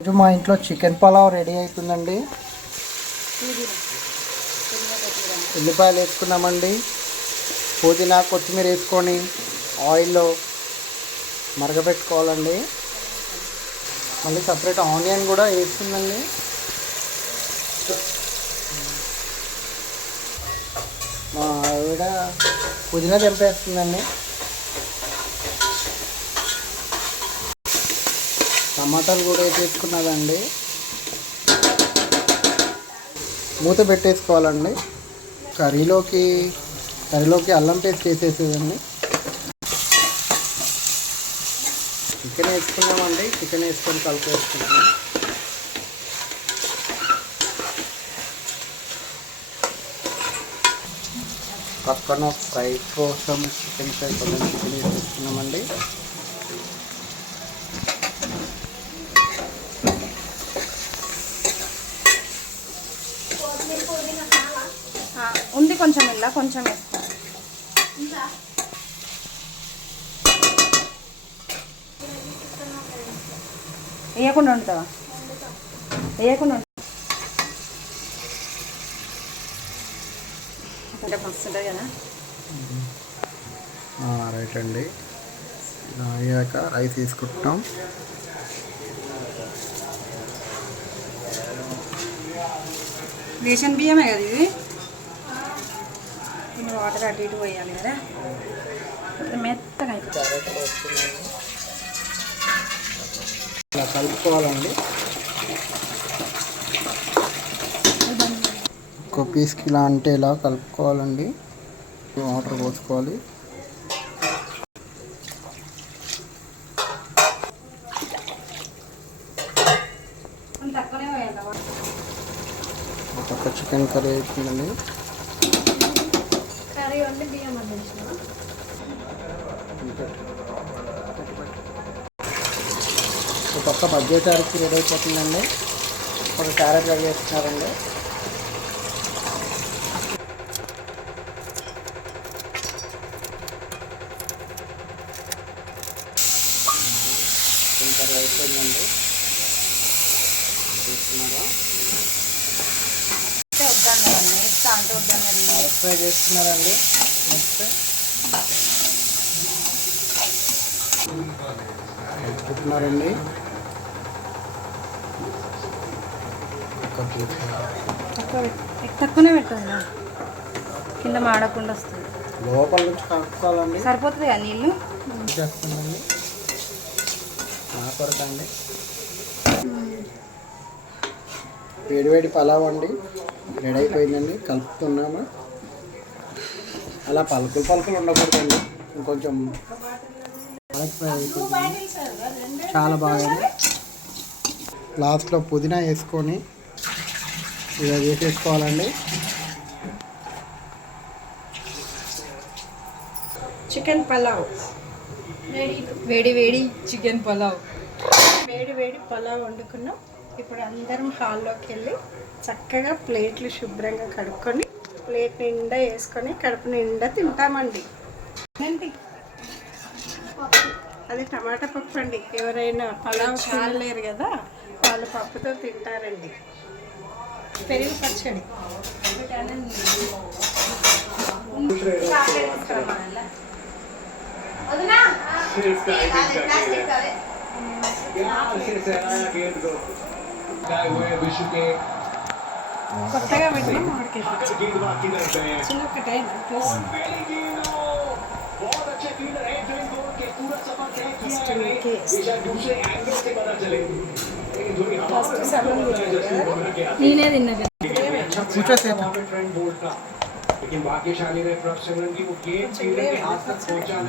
రోజు మా ఇంట్లో చికెన్ పలావ్ రెడీ అవుతుందండి. ఉల్లిపాయలు వేసుకున్నామండి. పుదీనా కొత్తిమీర వేసుకొని ఆయిల్లో మరగపెట్టుకోవాలండి. మళ్ళీ సపరేట్ ఆనియన్ కూడా వేస్తుందండి. మా ఆవిడ పుదీనా తెంపేస్తుందండి. టమాటాలు కూడా వేసేసుకున్నదండి. మూత పెట్టేసుకోవాలండి. కర్రీలోకి అల్లం పేస్ట్ వేసేసేదండి. చికెన్ వేసుకున్నామండి. చికెన్ వేసుకొని కలిపేసుకుంటాం. పక్కన ఫ్రై కోసం చికెన్ ఫ్రై కొంచెం చికెన్ వేసుకున్నామండి. ఉంది కొంచెం ఇలా కొంచెం వేసుకోవాలి. వేయకుండా వండుతావా? వేయకుండా అంటే మస్తు ఉంటుంది కదా. రైట్ అండి. ఇలా అయ్యాక రైస్ తీసుకుంటాం. రేషన్ బియ్యమే కదా ఇది. కొన్ని వాటర్ అటు ఇటు పోయాలి కదా, మెత్తగా ఇలా కలుపుకోవాలండి. ఒక పీస్కి ఇలా అంటే ఇలా కలుపుకోవాలండి. వాటర్ పోసుకోవాలి. ఒక చికెన్ కర్రీ అవుతుందండి. ఒక పక్క బజ్జీ క్యారెట్ రెడీ అయిపోతుందండి. ఒక క్యారెట్ రెడీ చేస్తున్నారండి. చికెన్ కర్రీ అయిపోయిందండి. తీసుకున్నారా? ఫ్రై చేస్తున్నారండి. నెక్స్ట్ పెట్టుకున్నారండి. తక్కువనే పెట్టండి, కింద మాడకుండా వస్తుంది. లోపల నుంచి కలుపుకోవాలండి. సరిపోతుంది కదా నీళ్ళు. చేస్తుందండి నా కొరకండి. వేడివేడి పలావ్ అండి రెడీ అయిపోయిందండి. కలుపుతున్నాము. అలా పలుకులు ఉండకూడదండి. ఇంకొంచెం ఫ్రై అయిపోతుంది. చాలా బాగా లాస్ట్లో పుదీనా వేసుకొని ఇలా వేసేసుకోవాలండి. చికెన్ పలావ్ వేడి వేడి చికెన్ పలావ్, వేడి వేడి పలావ్ వండుకున్నాం. ఇప్పుడు అందరం హాల్లోకి వెళ్ళి చక్కగా ప్లేట్లు శుభ్రంగా కడుక్కొని ప్లేట్ నిండా వేసుకొని కడుపు నిండా తింటామండి. అది టమాటా పప్పు అండి. ఎవరైనా పలావ్ తినలేరు కదా, వాళ్ళు పప్పుతో తింటారండి. పెరుగు పచ్చడి. కొత్తగా పెట్టిన చిన్న ఒకటే నేనే తిన్నా. लेकिन भाग्यशाली रहे प्रोफेशनल की वो गेम हाथ तक पहुंचा